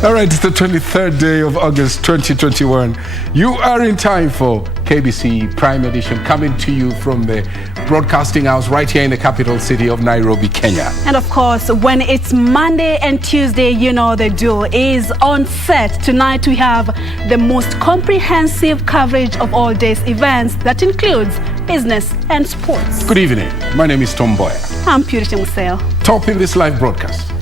All right, it's the 23rd day of August 2021. You are in time for KBC Prime Edition, coming to you from the broadcasting house right here in the capital city of Nairobi, Kenya. And of course, when it's Monday and Tuesday, you know the duel is on set. Tonight we have the most comprehensive coverage of all day's events that includes business and sports. Good evening. My name is Mboya. I'm Museo. Top in this live broadcast.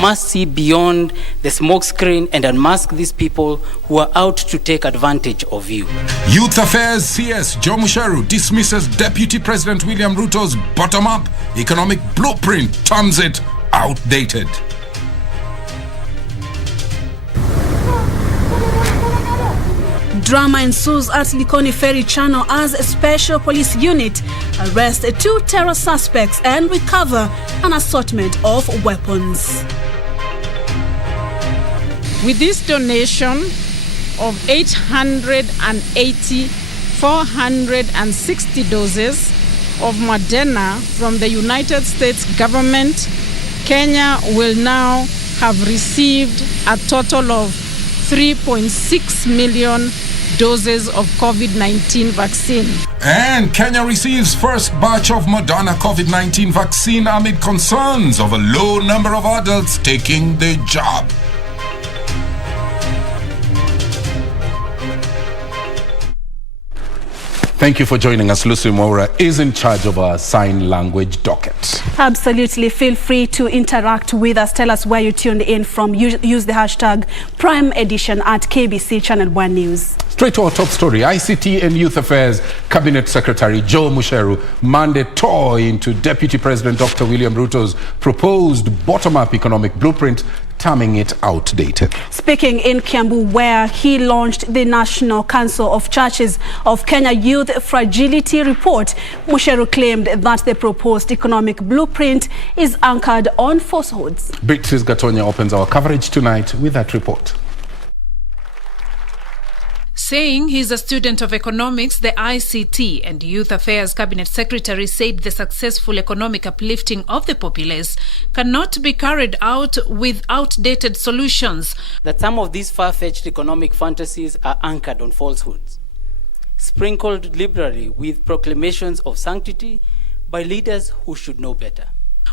Must see beyond the smoke screen and unmask these people who are out to take advantage of you. Youth Affairs CS Joe Musheru dismisses Deputy President William Ruto's bottom-up economic blueprint, terms it outdated. Drama ensues at Likoni Ferry Channel as a special police unit arrests 2 terror suspects and recover an assortment of weapons. With this donation of 460 doses of Moderna from the United States government, Kenya will now have received a total of 3.6 million doses of COVID-19 vaccine. And Kenya receives first batch of Moderna COVID-19 vaccine amid concerns of a low number of adults taking the jab. Thank you for joining us. Lucy Moura is in charge of our sign language docket. Absolutely. Feel free to interact with us. Tell us where you tuned in from. Use the hashtag Prime Edition at KBC Channel 1 News. Straight to our top story. ICT and Youth Affairs Cabinet Secretary Joe Musheru manned a tour into Deputy President Dr. William Ruto's proposed bottom-up economic blueprint, terming it outdated. Speaking in Kiambu, where he launched the National Council of Churches of Kenya Youth Fragility Report, Musheru claimed that the proposed economic blueprint is anchored on falsehoods. Beatrice Gatonya opens our coverage tonight with that report. Saying he's a student of economics, the ICT and Youth Affairs Cabinet Secretary said the successful economic uplifting of the populace cannot be carried out with outdated solutions. That some of these far-fetched economic fantasies are anchored on falsehoods, sprinkled liberally with proclamations of sanctity by leaders who should know better.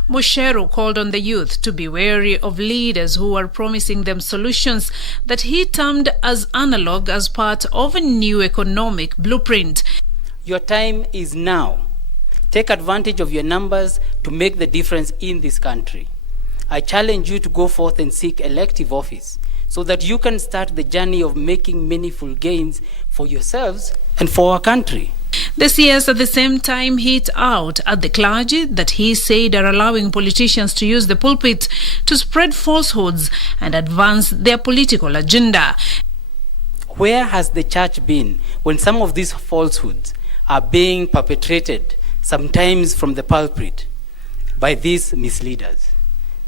Musheru called on the youth to be wary of leaders who are promising them solutions that he termed as analog as part of a new economic blueprint. Your time is now. Take advantage of your numbers to make the difference in this country. I challenge you to go forth and seek elective office so that you can start the journey of making meaningful gains for yourselves and for our country. The CS at the same time hit out at the clergy that he said are allowing politicians to use the pulpit to spread falsehoods and advance their political agenda. Where has the church been when some of these falsehoods are being perpetrated, sometimes from the pulpit, by these misleaders?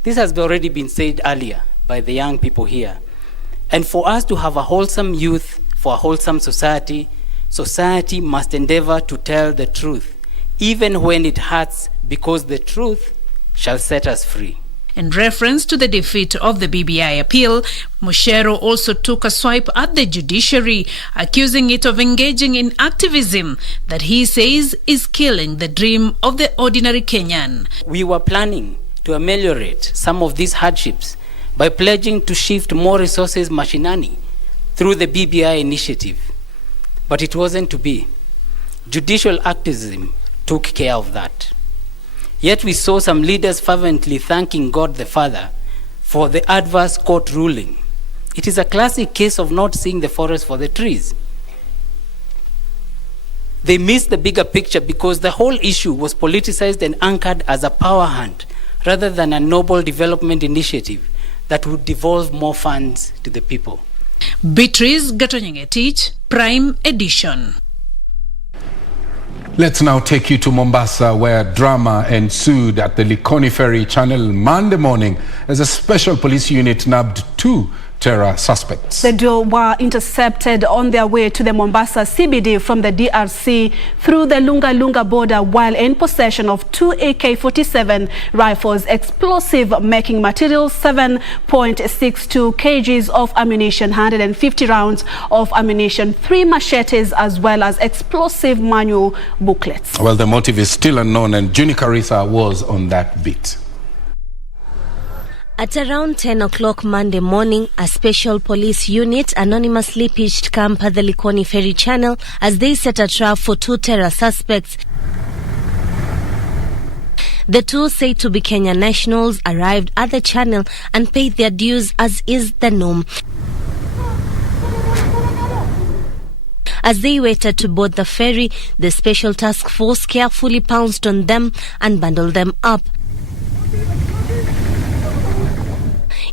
This has already been said earlier by the young people here. And for us to have a wholesome youth, for a wholesome society, society must endeavor to tell the truth, even when it hurts, because the truth shall set us free. In reference to the defeat of the BBI appeal, Musheru also took a swipe at the judiciary, accusing it of engaging in activism that he says is killing the dream of the ordinary Kenyan. We were planning to ameliorate some of these hardships by pledging to shift more resources mashinani through the BBI initiative. But it wasn't to be. Judicial activism took care of that. Yet we saw some leaders fervently thanking God the Father for the adverse court ruling. It is a classic case of not seeing the forest for the trees. They missed the bigger picture because the whole issue was politicized and anchored as a power hunt rather than a noble development initiative that would devolve more funds to the people. Beatrice Gatonya, Prime Edition. Let's now take you to Mombasa, where drama ensued at the Likoni Ferry Channel Monday morning as a special police unit nabbed 2 terror suspects. The duo were intercepted on their way to the Mombasa CBD from the DRC through the Lunga border while in possession of 2 AK-47 rifles, explosive making materials, 7.62 kgs of ammunition, 150 rounds of ammunition, 3 machetes, as well as explosive manual booklets. Well, the motive is still unknown, and Juni Garissa was on that beat. At around 10 o'clock Monday morning, a special police unit anonymously pitched camp at the Likoni Ferry Channel as they set a trap for 2 terror suspects. The 2, said to be Kenyan nationals, arrived at the channel and paid their dues, as is the norm. As they waited to board the ferry, the special task force carefully pounced on them and bundled them up.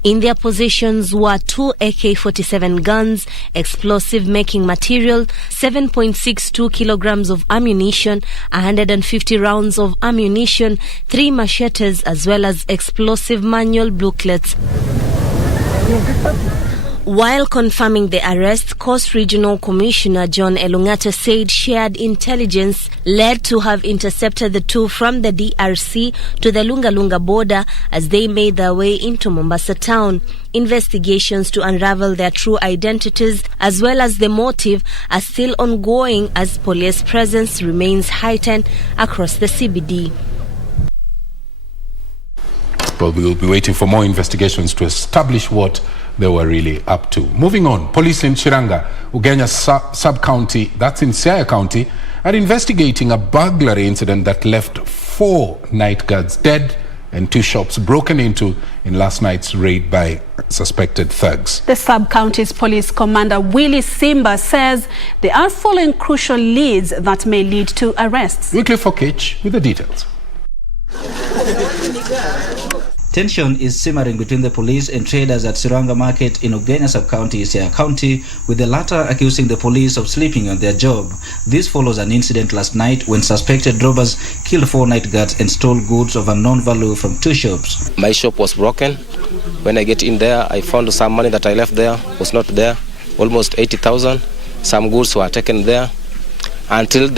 In their possessions were 2 AK-47 guns, explosive making material, 7.62 kilograms of ammunition, 150 rounds of ammunition, 3 machetes, as well as explosive manual booklets. While confirming the arrest, Coast Regional Commissioner John Elung'ata said shared intelligence led to have intercepted the 2 from the DRC to the Lunga border as they made their way into Mombasa town. Investigations to unravel their true identities as well as the motive are still ongoing as police presence remains heightened across the CBD. Well, we will be waiting for more investigations to establish what they were really up to. Moving on, police in Sriranga, Ugenya sub-county, that's in Siaya County, are investigating a burglary incident that left 4 night guards dead and 2 shops broken into in last night's raid by suspected thugs. The sub-county's police commander, Willie Simba, says they are following crucial leads that may lead to arrests. Wycliffe Okech with the details. Tension is simmering between the police and traders at Sriranga Market in Ugenya Sub-County, Siaya County, with the latter accusing the police of sleeping on their job. This follows an incident last night when suspected robbers killed 4 night guards and stole goods of unknown value from 2 shops. My shop was broken. When I get in there, I found some money that I left there was not there, almost 80,000. Some goods were taken there. Until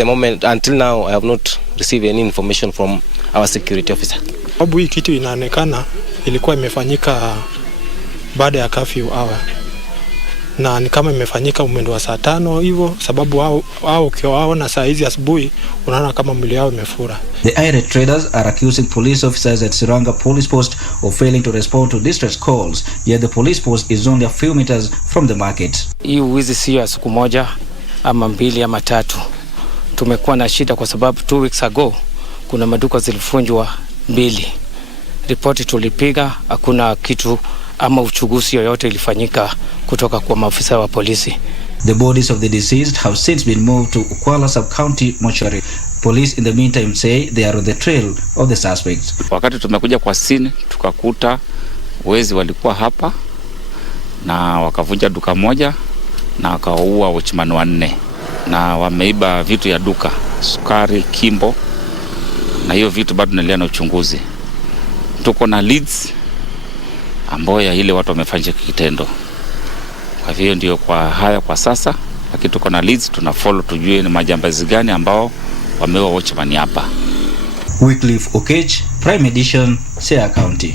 now, I have not received any information from our security officer. Sababu hii kitu inaonekana ilikuwa imefanyika baada ya curfew hour. Na ni kama imefanyika mwendo wa saa 5 hivyo, sababu wao ukiwaona saa hizi asubuhi unaona kama mwili yao imefura. The irate traders are accusing police officers at Sriranga police post of failing to respond to distress calls, yet the police post is only a few meters from the market. Hii wizi sio ya siku moja ama 2 ama 3. Tumekuwa na shida kwa sababu 2 weeks ago kuna maduka zilifunjwa 2. Ripoti tulipiga, hakuna kitu ama uchunguzi yoyote ilifanyika kutoka kwa maafisa wa polisi. The bodies of the deceased have since been moved to Ukwala Sub-County mortuary. Police in the meantime say they are on the trail of the suspects. Wakati tumekuja kwa scene tukakuta wezi walikuwa hapa na wakavunja duka moja na wakaua watchman 4 na wameiba vitu ya duka, sukari, kimbo, na hiyo vitu bado tunaendelea na uchunguzi. Tuko na leads Mboya ile watu wamefanya kitendo. Kwa hivyo ndio kwa haya kwa sasa, lakini tuko na leads, tuna follow tujue ni majambazi gani ambao wameua watchman hapa. Wycliffe Okech, Prime Edition, Siaya County.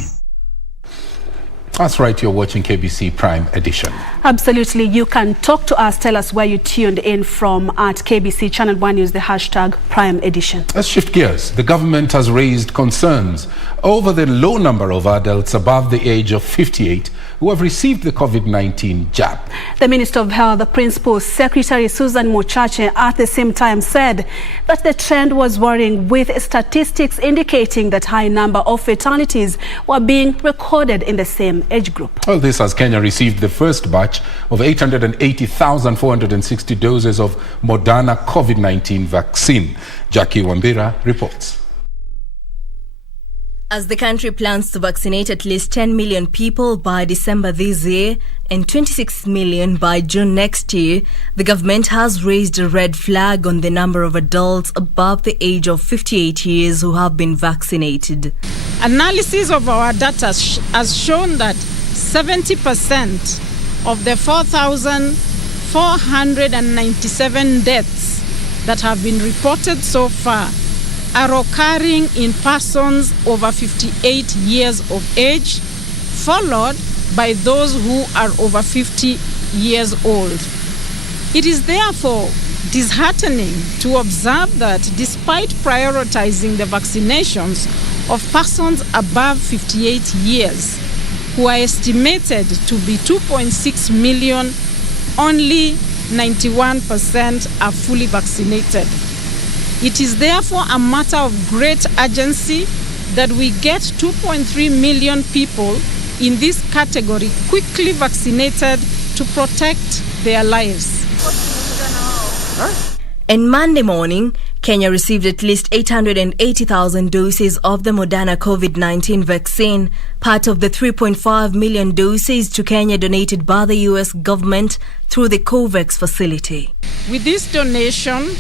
That's right, you're watching KBC Prime Edition. Absolutely. You can talk to us. Tell us where you tuned in from at KBC Channel 1. Use the hashtag Prime Edition. Let's shift gears. The government has raised concerns over the low number of adults above the age of 58 who have received the COVID-19 jab. The Minister of Health, the Principal Secretary Susan Mochache, at the same time said that the trend was worrying, with statistics indicating that high number of fatalities were being recorded in the same age group. Well, this as Kenya received the first batch of 880,460 doses of Moderna COVID-19 vaccine. Jackie Wambira reports. As the country plans to vaccinate at least 10 million people by December this year and 26 million by June next year, the government has raised a red flag on the number of adults above the age of 58 years who have been vaccinated. Analysis of our data has shown that 70% of the 4,497 deaths that have been reported so far are occurring in persons over 58 years of age, followed by those who are over 50 years old. It is therefore disheartening to observe that despite prioritizing the vaccinations of persons above 58 years, who are estimated to be 2.6 million, only 91% are fully vaccinated. It is therefore a matter of great urgency that we get 2.3 million people in this category quickly vaccinated to protect their lives. And Monday morning, Kenya received at least 880,000 doses of the Moderna COVID-19 vaccine, part of the 3.5 million doses to Kenya donated by the U.S. government through the COVAX facility. With this donation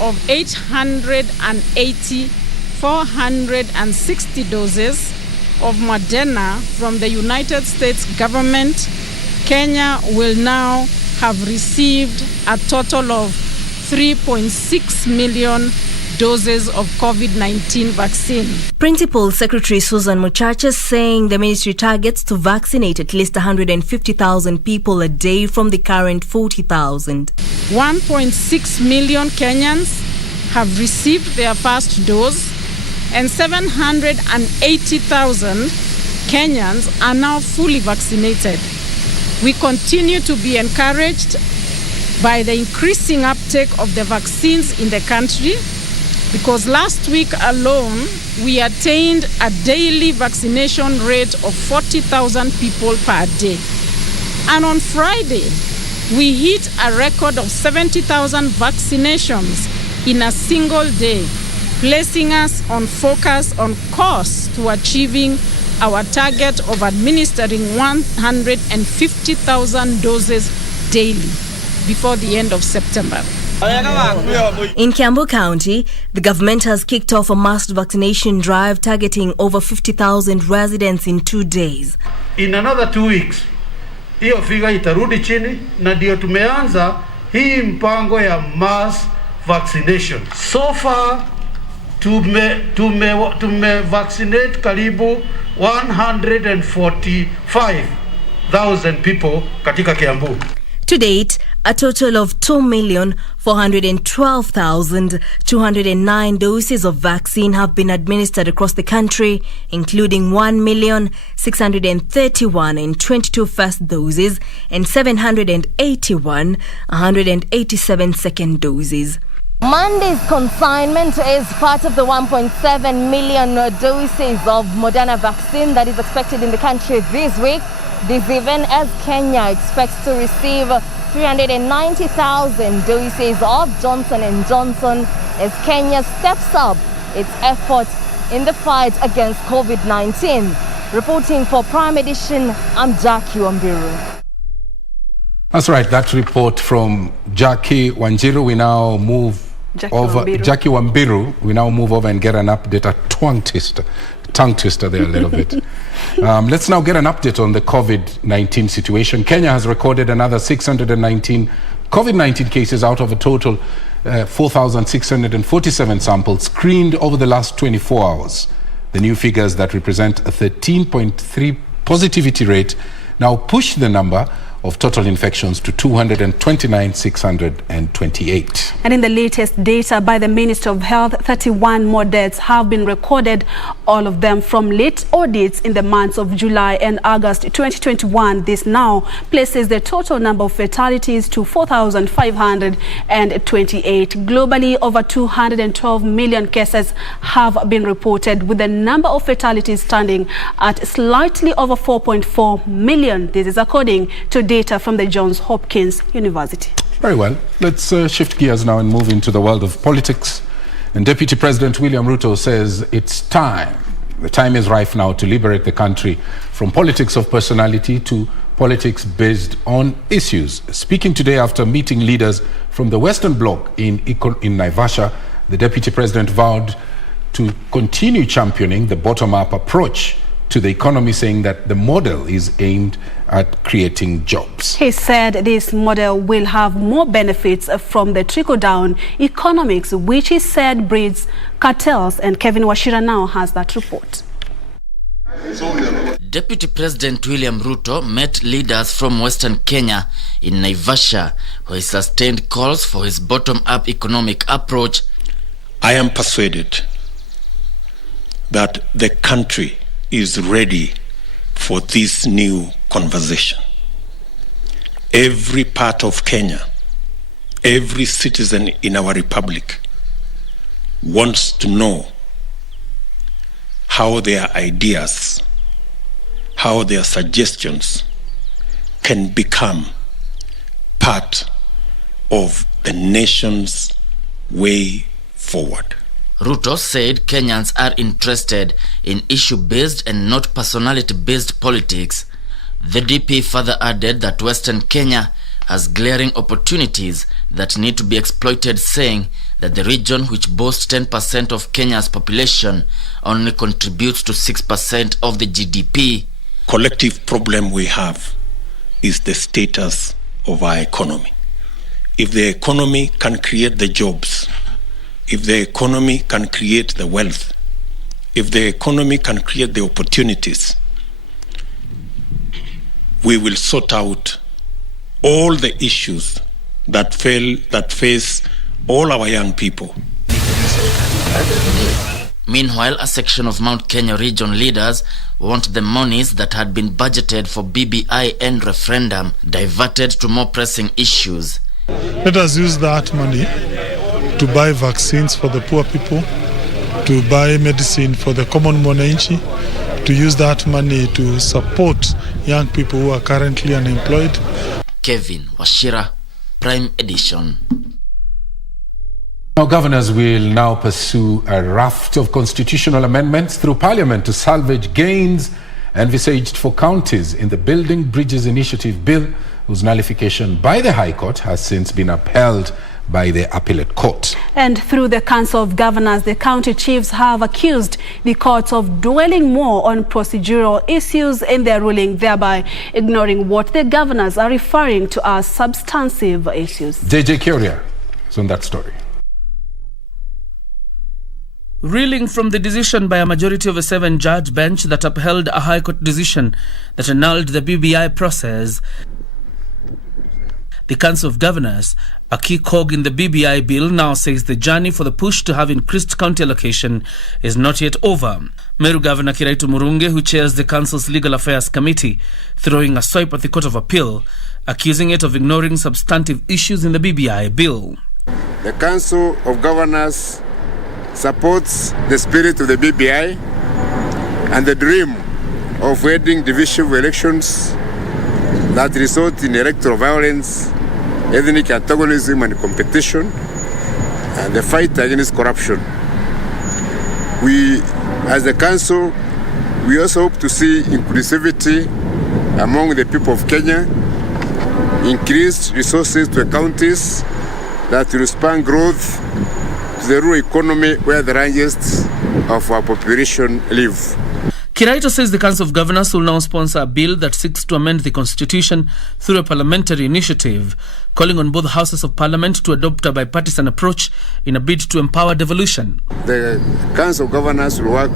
of 460 doses of Moderna from the United States government, Kenya will now have received a total of 3.6 million doses of COVID-19 vaccine. Principal Secretary Susan Muchacha saying the ministry targets to vaccinate at least 150,000 people a day from the current 40,000. 1.6 million Kenyans have received their first dose, and 780,000 Kenyans are now fully vaccinated. We continue to be encouraged by the increasing uptake of the vaccines in the country, because last week alone we attained a daily vaccination rate of 40,000 people per day. And on Friday, we hit a record of 70,000 vaccinations in a single day, placing us on course to achieving our target of administering 150,000 doses daily before the end of September. In Kisumu County, the government has kicked off a mass vaccination drive targeting over 50,000 residents in 2 days. In another 2 weeks, hiyo figure itarudi chini, na ndio tumeanza hii mpango ya mass vaccination. So far, tume vaccinate karibu 145,000 people katika Kiambu. To date, a total of 2,412,209 doses of vaccine have been administered across the country, including 1,631,022 first doses and 781,187 second doses. Monday's consignment is part of the 1.7 million doses of Moderna vaccine that is expected in the country this week. This even as Kenya expects to receive 390,000 doses of Johnson & Johnson as Kenya steps up its effort in the fight against COVID-19. Reporting for Prime Edition, I'm Jackie Wambiru. That's right, that report from Jackie Wanjiru. We now move Jackie Wambiru. We now move over and get an update, a tongue twister there a little bit. Let's now get an update on the COVID-19 situation. Kenya has recorded another 619 COVID-19 cases out of a total 4,647 samples screened over the last 24 hours. The new figures that represent a 13.3 positivity rate now push the number of total infections to 229,628. And in the latest data by the Ministry of Health, 31 more deaths have been recorded, all of them from late audits in the months of July and August 2021. This now places the total number of fatalities to 4,528. Globally, over 212 million cases have been reported, with the number of fatalities standing at slightly over 4.4 million. This is according to data from the Johns Hopkins University. Very well. Let's shift gears now and move into the world of politics. And Deputy President William Ruto says it's time. The time is ripe now to liberate the country from politics of personality to politics based on issues. Speaking today after meeting leaders from the Western Bloc in Naivasha, the Deputy President vowed to continue championing the bottom-up approach to the economy, saying that the model is aimed at creating jobs. He said this model will have more benefits from the trickle-down economics, which he said breeds cartels. And Kevin Washira now has that report. Deputy President William Ruto met leaders from Western Kenya in Naivasha, where he sustained calls for his bottom-up economic approach. I am persuaded that the country is ready for this new conversation. Every part of Kenya, every citizen in our republic wants to know how their ideas, how their suggestions can become part of the nation's way forward. Ruto said Kenyans are interested in issue-based and not personality-based politics. The DP further added that Western Kenya has glaring opportunities that need to be exploited, saying that the region, which boasts 10% of Kenya's population, only contributes to 6% of the GDP. Collective problem we have is the status of our economy. If the economy can create the jobs, if the economy can create the wealth, if the economy can create the opportunities, we will sort out all the issues that face all our young people. Meanwhile, a section of Mount Kenya region leaders want the monies that had been budgeted for BBI and referendum diverted to more pressing issues. Let us use that money to buy vaccines for the poor people, to buy medicine for the common mwananchi, to use that money to support young people who are currently unemployed. Kevin Washira, Prime Edition. Now, governors will now pursue a raft of constitutional amendments through Parliament to salvage gains envisaged for counties in the Building Bridges Initiative Bill, whose nullification by the High Court has since been upheld by the Appellate Court. And through the Council of Governors, the county chiefs have accused the courts of dwelling more on procedural issues in their ruling, thereby ignoring what the governors are referring to as substantive issues. JJ Kyoria is on that story. Reeling from the decision by a majority of a 7-judge bench that upheld a High Court decision that annulled the BBI process, the Council of Governors, a key cog in the BBI bill, now says the journey for the push to have increased county allocation is not yet over. Meru Governor Kiraitu Murungi, who chairs the Council's Legal Affairs Committee, throwing a swipe at the Court of Appeal, accusing it of ignoring substantive issues in the BBI bill. The Council of Governors supports the spirit of the BBI and the dream of ending divisive elections that result in electoral violence, ethnic antagonism and competition, and the fight against corruption. We, as the Council, we also hope to see inclusivity among the people of Kenya, increased resources to the counties that will span growth to the rural economy where the largest of our population live. Kiraitu says the Council of Governors will now sponsor a bill that seeks to amend the Constitution through a parliamentary initiative, calling on both houses of Parliament to adopt a bipartisan approach in a bid to empower devolution. The Council of Governors will work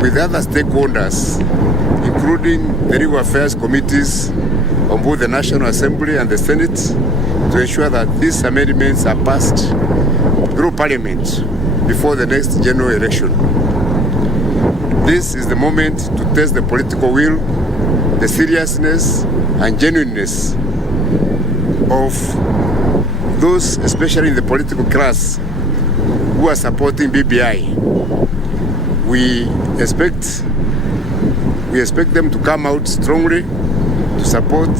with other stakeholders, including the Legal Affairs Committees on both the National Assembly and the Senate, to ensure that these amendments are passed through Parliament before the next general election. This is the moment to test the political will, the seriousness and genuineness of those, especially in the political class, who are supporting BBI. We expect them to come out strongly to support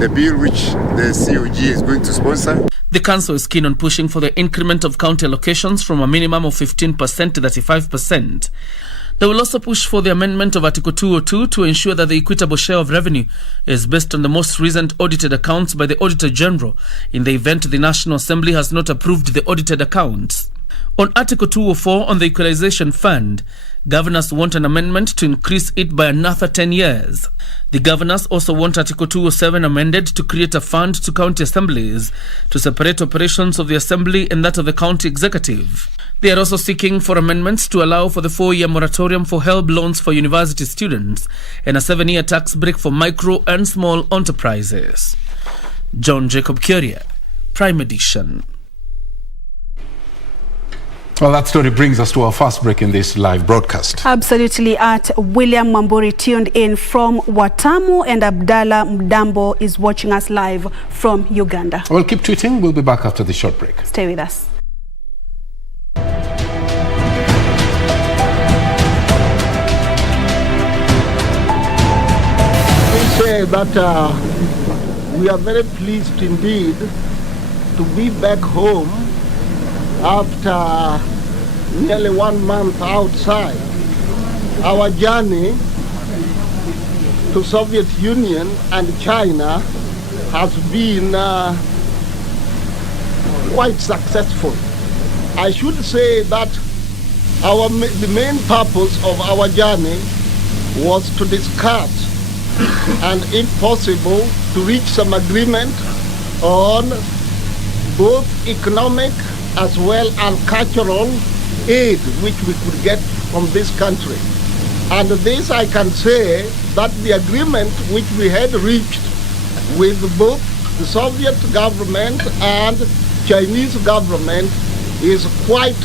the bill which the COG is going to sponsor. The Council is keen on pushing for the increment of county allocations from a minimum of 15% to 35%. They will also push for the amendment of Article 202 to ensure that the equitable share of revenue is based on the most recent audited accounts by the Auditor General in the event the National Assembly has not approved the audited accounts. On Article 204 on the Equalization Fund, Governors want an amendment to increase it by another 10 years. The governors also want Article 207 amended to create a fund to county assemblies to separate operations of the assembly and that of the county executive. They are also seeking for amendments to allow for the 4-year moratorium for HELB loans for university students and a 7-year tax break for micro and small enterprises. John Jacob Curia, Prime Edition. Well, that story brings us to our first break in this live broadcast. Absolutely. William Mamburi tuned in from Watamu, and Abdallah Mdambo is watching us live from Uganda. Well, keep tweeting. We'll be back after this short break. Stay with us. We say that we are very pleased indeed to be back home after nearly 1 month outside. Our journey to Soviet Union and China has been quite successful. I should say that the main purpose of our journey was to discuss and, if possible, to reach some agreement on both economic as well as cultural aid which we could get from this country. And this I can say that the agreement which we had reached with both the Soviet government and Chinese government is quite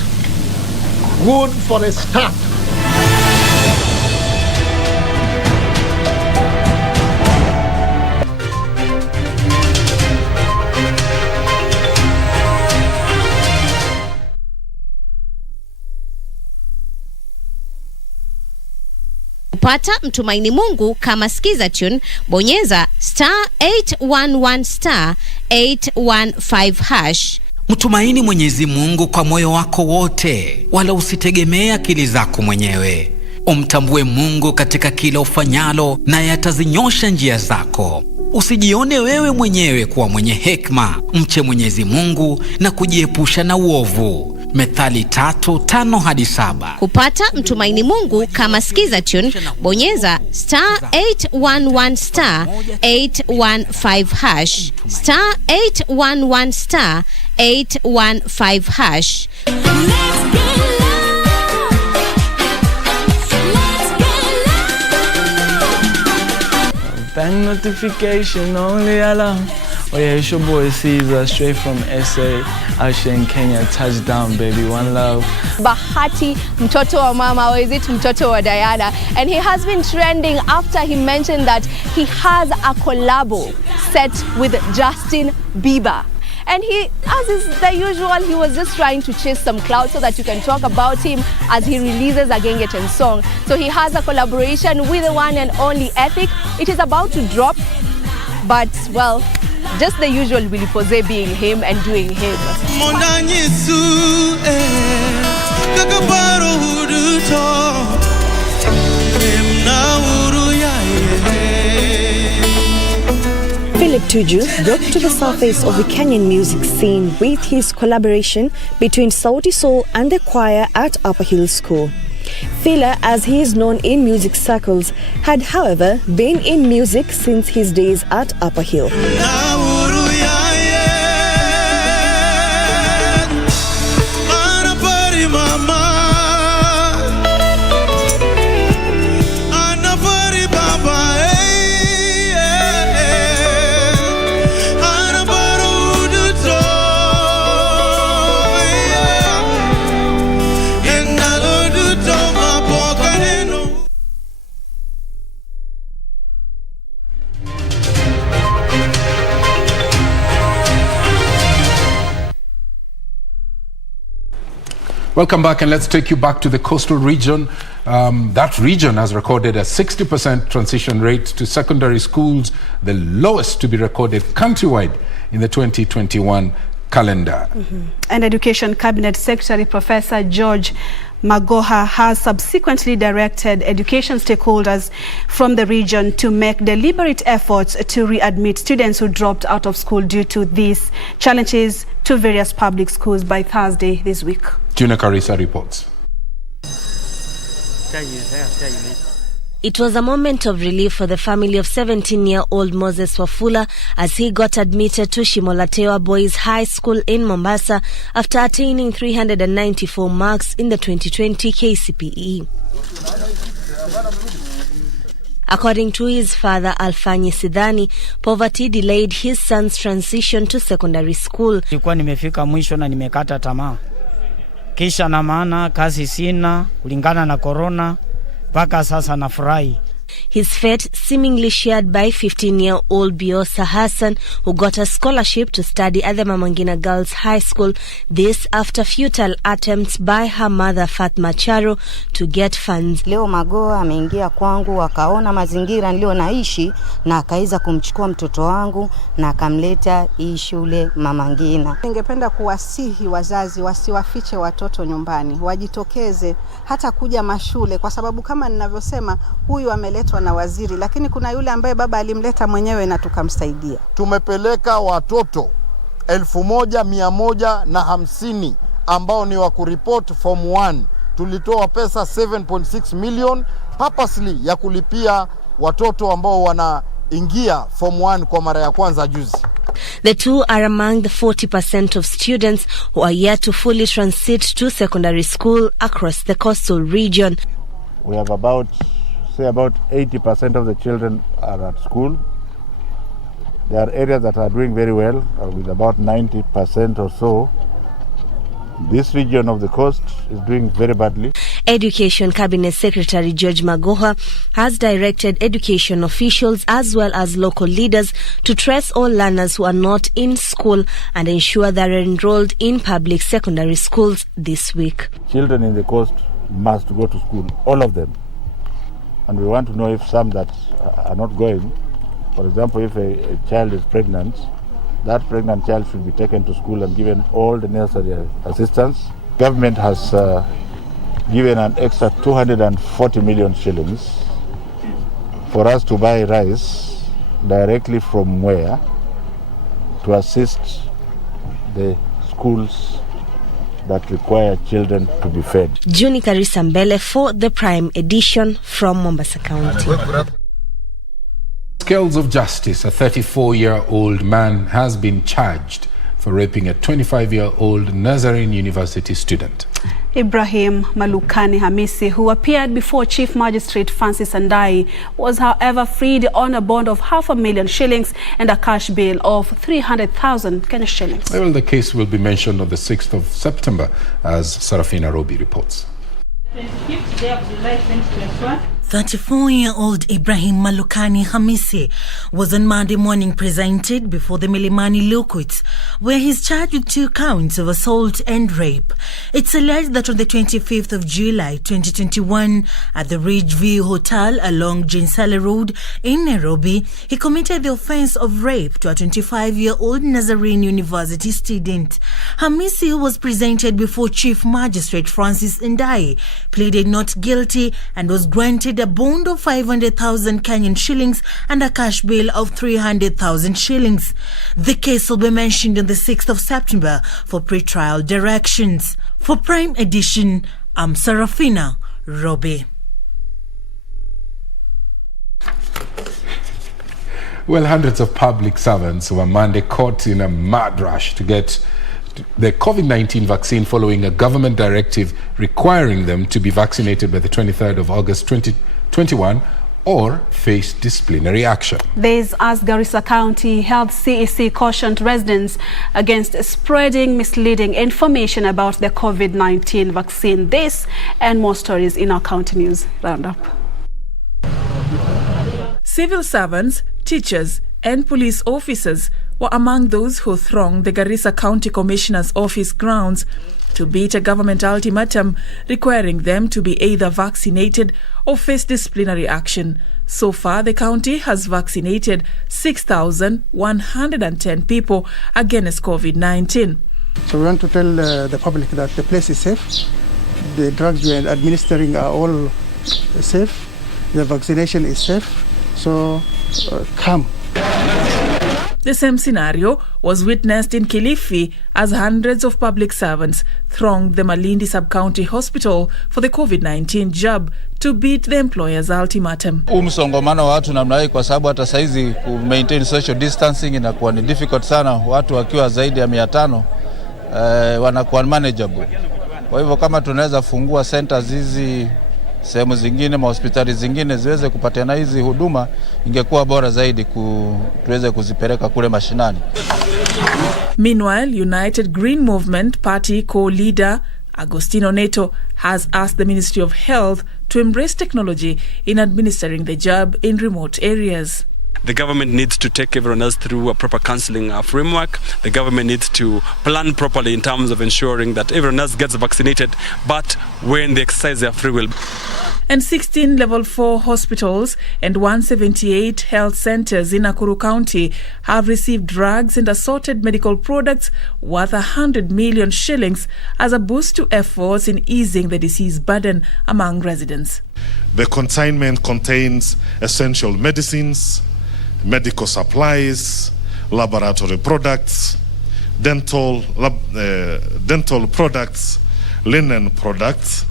good for a start. Kupata Mtumaini Mungu kama skiza tune, bonyeza *811 *815#. Mtumaini Mwenyezi Mungu kwa moyo wako wote, wala usitegemee akili zako mwenyewe. Umtambue Mungu katika kila ufanyalo, naye atazinyosha njia zako. Usijione wewe mwenyewe kuwa mwenye hekima. Mche Mwenyezi Mungu na kujiepusha na uovu. Methali 3:5-7. Kupata Mtumaini Mungu kama skiza tune, bonyeza *811 *815#. *811 *815#. Bang notification only alarm. Oh yeah, it's your boy Caesar, straight from SA, out here in Kenya. Touchdown, baby, one love. Bahati, mtoto wa mama, or is it mtoto wa Diana? And he has been trending after he mentioned that he has a collabo set with Justin Bieber. And he, as is the usual, he was just trying to chase some clout so that you can talk about him as he releases a Gengeton song. So he has a collaboration with the one and only Ethic. It is about to drop, but well, just the usual Willy Pose being him and doing him. Philip Tuju broke to the surface of the Kenyan music scene with his collaboration between Sauti Sol and the choir at Upper Hill School. Phila, as he is known in music circles, had however been in music since his days at Upper Hill. Welcome back, and let's take you back to the coastal region. That region has recorded a 60% transition rate to secondary schools, the lowest to be recorded countrywide in the 2021 calendar. And Education Cabinet Secretary Professor George Magoha has subsequently directed education stakeholders from the region to make deliberate efforts to readmit students who dropped out of school due to these challenges to various public schools by Thursday this week. Garissa reports. It was a moment of relief for the family of 17-year-old Moses Wafula as he got admitted to Shimolatewa Boys High School in Mombasa after attaining 394 marks in the 2020 KCPE. According to his father, Alfanyi Sidhani, poverty delayed his son's transition to secondary school. Nilikuwa nimefika mwisho na nimekata tamaa. Kisha na maana kazi sina kulingana na corona, mpaka sasa nafurahi. His fate seemingly shared by 15-year-old Biosa Hassan, who got a scholarship to study at the Mama Ngina Girls High School. This after futile attempts by her mother Fatma Charo to get funds. Leo Magoa ameingia kwangu, akaona mazingira nilio naishi na akaiza kumchukua mtoto wangu na akamleta hii shule Mama Ngina. Ningependa kuwasihi wazazi wasiwafiche watoto nyumbani, wajitokeze hata kuja mashule, kwa sababu kama ninavyosema huyu ameletwa na waziri, lakini kuna yule ambaye baba alimleta mwenyewe na tukamsaidia. Tumepeleka watoto 1150 ambao ni wa kuriport form 1. Tulitoa pesa 7.6 million purposely ya kulipia watoto ambao wanaingia form 1 kwa mara ya kwanza juzi. The two are among the 40% of students who are yet to fully transit to secondary school across the coastal region. We have about 80% of the children are at school. There are areas that are doing very well, with about 90% or so. This region of the coast is doing very badly. Education Cabinet Secretary George Magoha has directed education officials as well as local leaders to trace all learners who are not in school and ensure they are enrolled in public secondary schools this week. Children in the coast must go to school, all of them. And we want to know if some that are not going, for example, if a child is pregnant, that pregnant child should be taken to school and given all the necessary assistance. Government has given an extra 240 million shillings for us to buy rice directly from Mboya to assist the schools that require children to be fed. Juni Garissa Mbele for the Prime Edition from Mombasa County. Scales of justice, a 34-year-old man has been charged for raping a 25-year-old Nazarene University student. Ibrahim Malukani Hamisi, who appeared before Chief Magistrate Francis Andai, was however freed on a bond of 500,000 shillings and a cash bail of 300,000 Kenya shillings. Well, the case will be mentioned on the 6th of September, as Sarafina Robi reports. 25th day of July 2021. 34-year-old Ibrahim Malukani Hamisi was on Monday morning presented before the Milimani Law Court, where he's charged with 2 counts of assault and rape. It's alleged that on the 25th of July 2021, at the Ridgeview Hotel along Jinsala Road in Nairobi, he committed the offense of rape to a 25-year-old Nazarene University student. Hamisi, who was presented before Chief Magistrate Francis Ndai, pleaded not guilty and was granted a bond of 500,000 Kenyan shillings and a cash bail of 300,000 shillings. The case will be mentioned on the 6th of September for pre-trial directions. For Prime Edition, I'm Sarafina Robi. Well, hundreds of public servants were Monday caught in a mad rush to get the COVID-19 vaccine following a government directive requiring them to be vaccinated by the 23rd of August 2021 or face disciplinary action. This as Garissa County Health CEC cautioned residents against spreading misleading information about the COVID-19 vaccine. This and more stories in our county news roundup. Civil servants, teachers and police officers were among those who thronged the Garissa County Commissioner's office grounds to beat a government ultimatum requiring them to be either vaccinated or face disciplinary action. So far, the county has vaccinated 6,110 people against COVID-19. So we want to tell the public that the place is safe. The drugs we are administering are all safe. The vaccination is safe. So come. The same scenario was witnessed in Kilifi as hundreds of public servants thronged the Malindi Sub-County Hospital for the COVID-19 jab to beat the employer's ultimatum. Msongamano wa watu namna hii kwa sababu hata saizi ku maintain social distancing inakuwa ni difficult sana, watu wakiwa zaidi ya 500 wanakuwa unmanageable. Kwa hivyo kama tunaweza fungua centers hizi sehemu zingine, hospitali zingine ziweze kupatiana hizi huduma, ingekuwa bora zaidi tuweze kuzipeleka kule mashinani. Meanwhile, United Green Movement Party co-leader Agostino Neto has asked the Ministry of Health to embrace technology in administering the jab in remote areas. The government needs to take everyone else through a proper counseling framework. The government needs to plan properly in terms of ensuring that everyone else gets vaccinated, but when they exercise their free will. And 16 level 4 hospitals and 178 health centers in Nakuru County have received drugs and assorted medical products worth 100 million shillings as a boost to efforts in easing the disease burden among residents. The consignment contains essential medicines, medical supplies, laboratory products, dental products, linen products.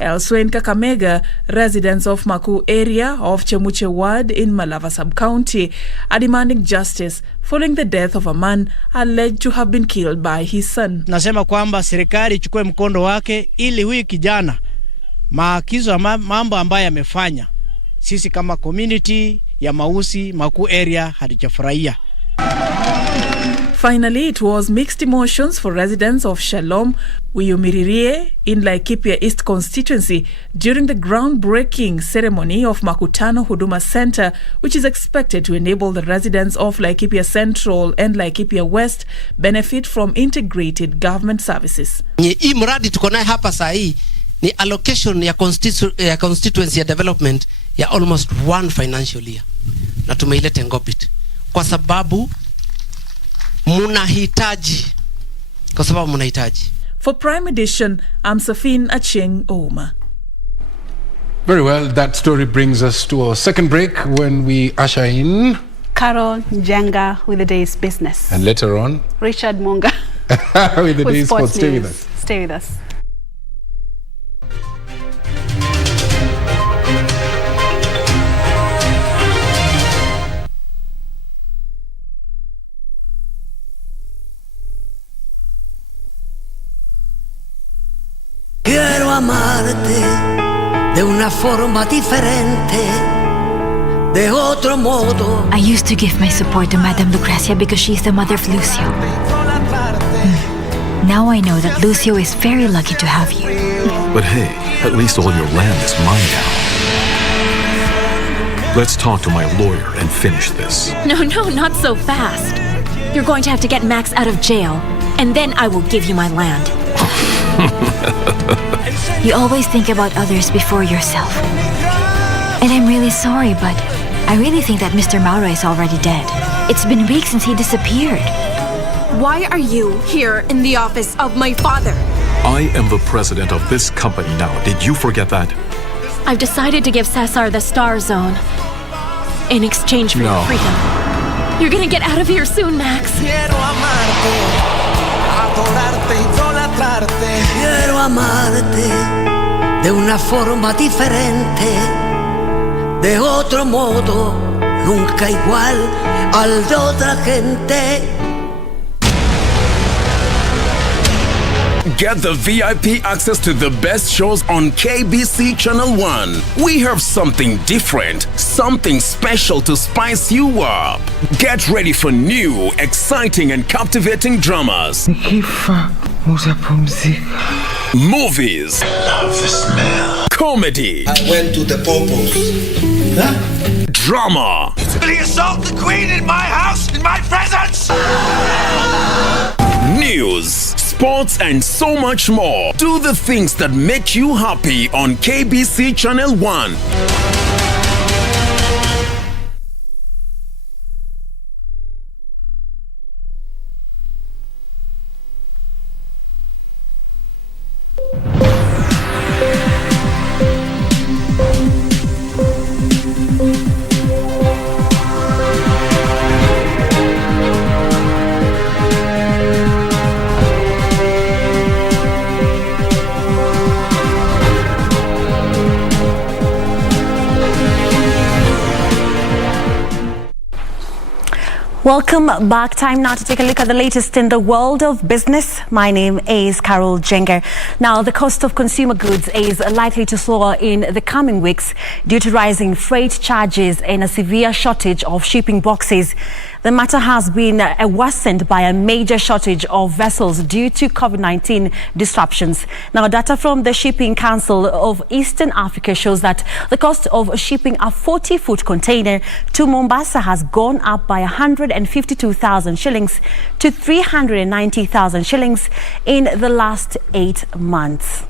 Elsewhere in Kakamega, residents of Maku area of Chemuche ward in Malava sub-county are demanding justice following the death of a man alleged to have been killed by his son. Nasema kwamba serikali ichukue mkondo wake ili huyu kijana maagizo mambo ambayo amefanya sisi kama community ya Mausi Maku area hatujafurahia. Finally, it was mixed emotions for residents of Shalom Uyumiririe in Laikipia East constituency during the groundbreaking ceremony of Makutano Huduma Center, which is expected to enable the residents of Laikipia Central and Laikipia West benefit from integrated government services. Hii mradi tuko naye hapa saa hii ni allocation ya constituency ya development ya almost 1 financial year. Na tumeileta Ngobit kwa sababu munahitaji. For Prime Edition, I'm Safin Acheng Oma. Very well, that story brings us to our second break when we usher in Carol Jenga with the day's business. And later on, Richard Munga with the day's sports. Stay with us. Stay with us. Quiero amarte de una forma diferente, de otro modo. I used to give my support to Madame Lucrecia because she's the mother of Lucio. Now I know that Lucio is very lucky to have you. But hey, at least all your land is mine now. Let's talk to my lawyer and finish this. No, not so fast. You're going to have to get Max out of jail, and then I will give you my land. You always think about others before yourself. And I'm really sorry, but I really think that Mr. Maura is already dead. It's been weeks since he disappeared. Why are you here in the office of my father? I am the president of this company now. Did you forget that? I've decided to give Cesar the Star Zone in exchange for your freedom. You're gonna get out of here soon, Max. Quiero amarte de una forma diferente, de otro modo, nunca igual al de otra gente. Get the VIP access to the best shows on KBC Channel 1. We have something different, something special to spice you up. Get ready for new, exciting and captivating dramas. Movies. I love the smell. Comedy. I went to the Popos. Huh? Drama. Did he assault the Queen in my house, in my presence? News, sports, and so much more. Do the things that make you happy on KBC Channel 1. Welcome back. Time now to take a look at the latest in the world of business. My name is Carol Jenga. Now, the cost of consumer goods is likely to soar in the coming weeks due to rising freight charges and a severe shortage of shipping boxes. The matter has been worsened by a major shortage of vessels due to COVID-19 disruptions. Now, data from the Shipping Council of Eastern Africa shows that the cost of shipping a 40-foot container to Mombasa has gone up by 152,000 shillings to 390,000 shillings in the last 8 months.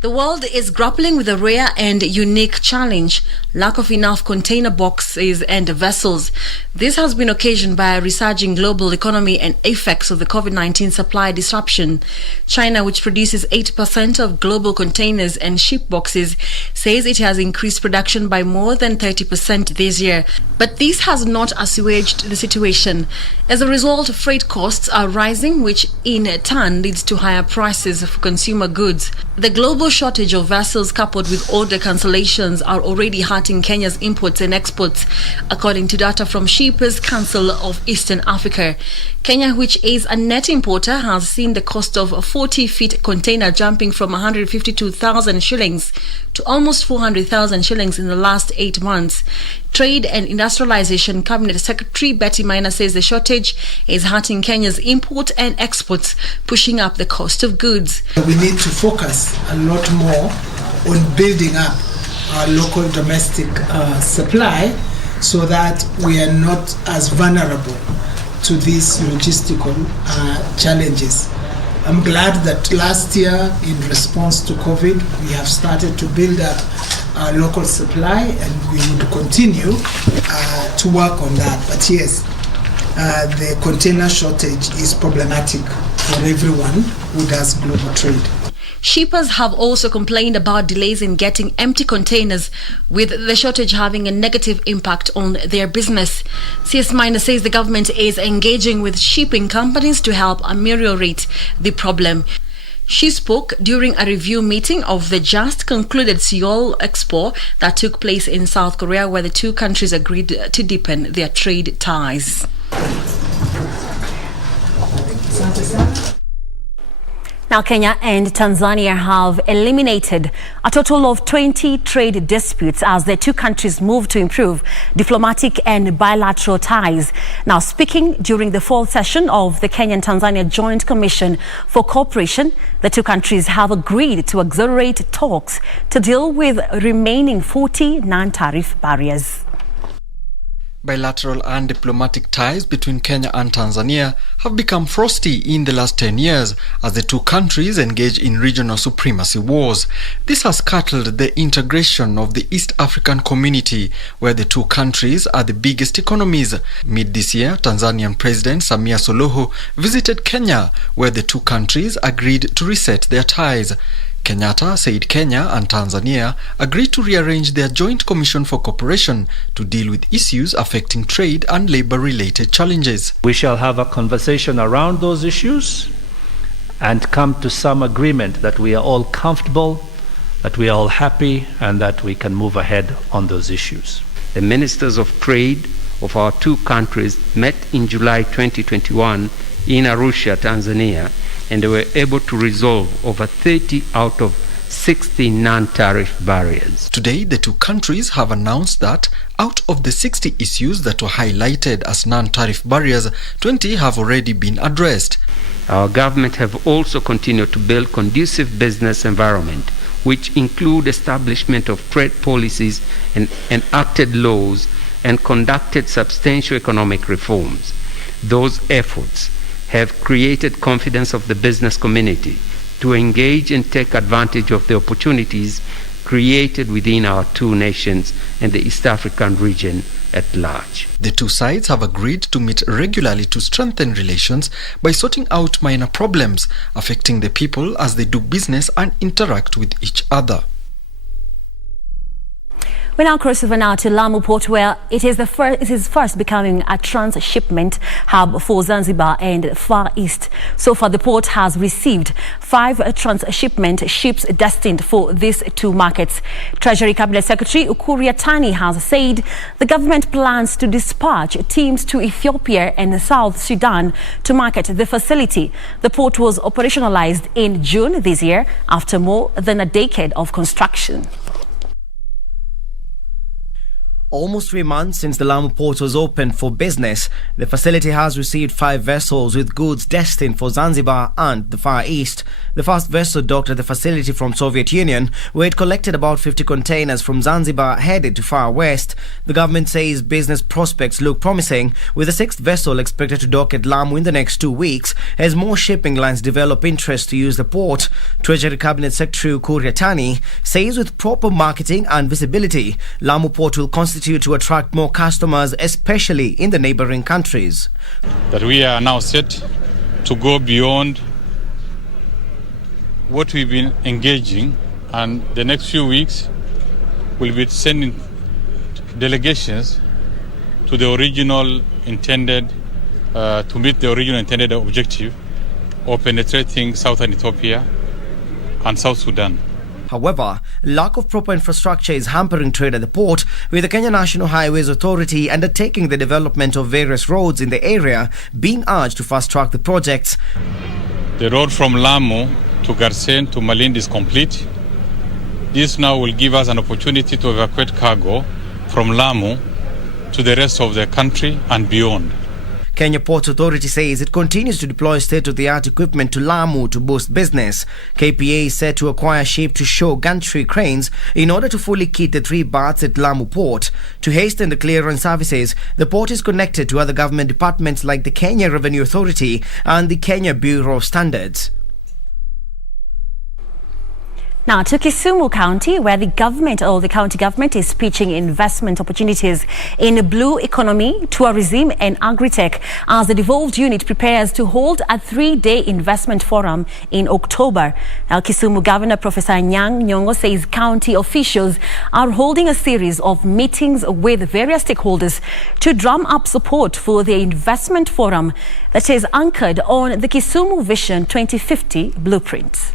The world is grappling with a rare and unique challenge: lack of enough container boxes and vessels. This has been occasioned by a resurging global economy and effects of the COVID-19 supply disruption. China, which produces 8% of global containers and ship boxes, says it has increased production by more than 30% this year. But this has not assuaged the situation. As a result, freight costs are rising, which in turn leads to higher prices for consumer goods. The global shortage of vessels coupled with order cancellations are already hurting Kenya's imports and exports, according to data from Shippers Council of Eastern Africa. Kenya, which is a net importer, has seen the cost of a 40-foot container jumping from 152,000 shillings to almost 400,000 shillings in the last 8 months. Trade and Industrialization Cabinet Secretary Betty Maina says the shortage is hurting Kenya's import and exports, pushing up the cost of goods. We need to focus a lot more on building up our local domestic supply so that we are not as vulnerable to these logistical challenges. I'm glad that last year, in response to COVID, we have started to build up our local supply, and we would continue to work on that. But yes, the container shortage is problematic for everyone who does global trade. Shippers have also complained about delays in getting empty containers, with the shortage having a negative impact on their business. CS Minor says the government is engaging with shipping companies to help ameliorate the problem. She spoke during a review meeting of the just concluded Seoul Expo that took place in South Korea, where the two countries agreed to deepen their trade ties. Now, Kenya and Tanzania have eliminated a total of 20 trade disputes as the two countries move to improve diplomatic and bilateral ties. Now, speaking during the fourth session of the Kenya-Tanzania Joint Commission for Cooperation, the two countries have agreed to accelerate talks to deal with remaining 40 non-tariff barriers. Bilateral and diplomatic ties between Kenya and Tanzania have become frosty in the last 10 years as the two countries engage in regional supremacy wars. This has scuttled the integration of the East African community, where the two countries are the biggest economies. Mid this year, Tanzanian President Samia Suluhu visited Kenya, where the two countries agreed to reset their ties. Kenyatta said Kenya and Tanzania agreed to rearrange their joint commission for cooperation to deal with issues affecting trade and labor-related challenges. We shall have a conversation around those issues and come to some agreement that we are all comfortable, that we are all happy, and that we can move ahead on those issues. The ministers of trade of our two countries met in July 2021 in Arusha, Tanzania, and they were able to resolve over 30 out of 60 non-tariff barriers. Today, the two countries have announced that out of the 60 issues that were highlighted as non-tariff barriers, 20 have already been addressed. Our government have also continued to build conducive business environment, which include establishment of trade policies and enacted laws and conducted substantial economic reforms. Those efforts have created confidence of the business community to engage and take advantage of the opportunities created within our two nations and the East African region at large. The two sides have agreed to meet regularly to strengthen relations by sorting out minor problems affecting the people as they do business and interact with each other. We now cross over now to Lamu Port, where it is first becoming a transshipment hub for Zanzibar and Far East. So far, the port has received 5 transshipment ships destined for these 2 markets. Treasury Cabinet Secretary Ukur Yatani has said the government plans to dispatch teams to Ethiopia and South Sudan to market the facility. The port was operationalized in June this year after more than a decade of construction. Almost 3 months since the Lamu Port was opened for business, the facility has received 5 vessels with goods destined for Zanzibar and the Far East. The first vessel docked at the facility from Soviet Union, where it collected about 50 containers from Zanzibar headed to Far West. The government says business prospects look promising, with the 6th vessel expected to dock at Lamu in the next 2 weeks, as more shipping lines develop interest to use the port. Treasury Cabinet Secretary Ukur Yatani says with proper marketing and visibility, Lamu Port will constitute to attract more customers, especially in the neighboring countries. That we are now set to go beyond what we've been engaging, and the next few weeks we'll be sending delegations to the original intended to meet the original intended objective of penetrating southern Ethiopia and South Sudan. However, lack of proper infrastructure is hampering trade at the port, with the Kenya National Highways Authority undertaking the development of various roads in the area, being urged to fast-track the projects. The road from Lamu to Garissa to Malindi is complete. This now will give us an opportunity to evacuate cargo from Lamu to the rest of the country and beyond. Kenya Ports Authority says it continues to deploy state-of-the-art equipment to Lamu to boost business. KPA is set to acquire ship-to-shore gantry cranes in order to fully kit the 3 berths at Lamu Port. To hasten the clearance services, the port is connected to other government departments like the Kenya Revenue Authority and the Kenya Bureau of Standards. Now to Kisumu County, where the county government is pitching investment opportunities in the blue economy, tourism and agri-tech as the devolved unit prepares to hold a 3-day investment forum in October. Now, Kisumu Governor Professor Anyang' Nyong'o says county officials are holding a series of meetings with various stakeholders to drum up support for the investment forum that is anchored on the Kisumu Vision 2050 blueprint.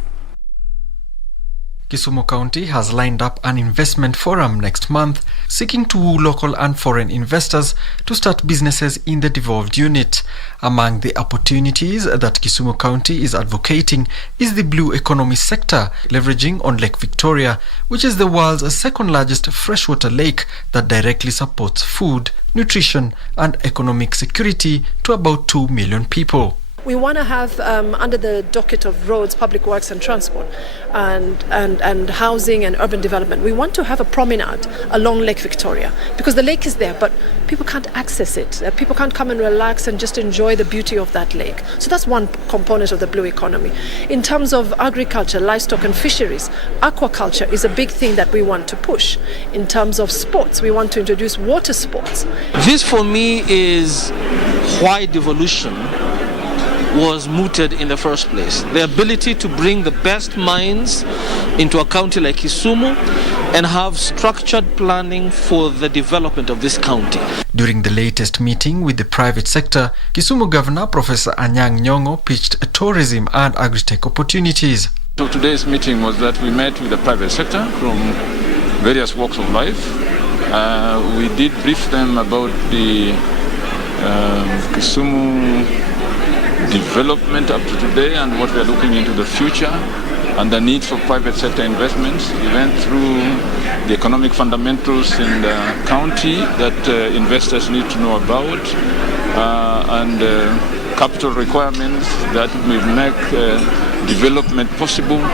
Kisumu County has lined up an investment forum next month, seeking to woo local and foreign investors to start businesses in the devolved unit. Among the opportunities that Kisumu County is advocating is the blue economy sector, leveraging on Lake Victoria, which is the world's 2nd largest freshwater lake that directly supports food, nutrition and economic security to about 2 million people. We want to have, under the docket of roads, public works and transport, and housing and urban development, we want to have a promenade along Lake Victoria, because the lake is there, but people can't access it. People can't come and relax and just enjoy the beauty of that lake. So that's one component of the blue economy. In terms of agriculture, livestock and fisheries, aquaculture is a big thing that we want to push. In terms of sports, we want to introduce water sports. This for me is why devolution was mooted in the first place. The ability to bring the best minds into a county like Kisumu and have structured planning for the development of this county. During the latest meeting with the private sector, Kisumu Governor Professor Anyang' Nyong'o pitched tourism and agri-tech opportunities. So today's meeting was that we met with the private sector from various walks of life. We did brief them about the Kisumu development up to today and what we are looking into the future and the need for private sector investments. We went through the economic fundamentals in the county that investors need to know about and capital requirements that will make development possible.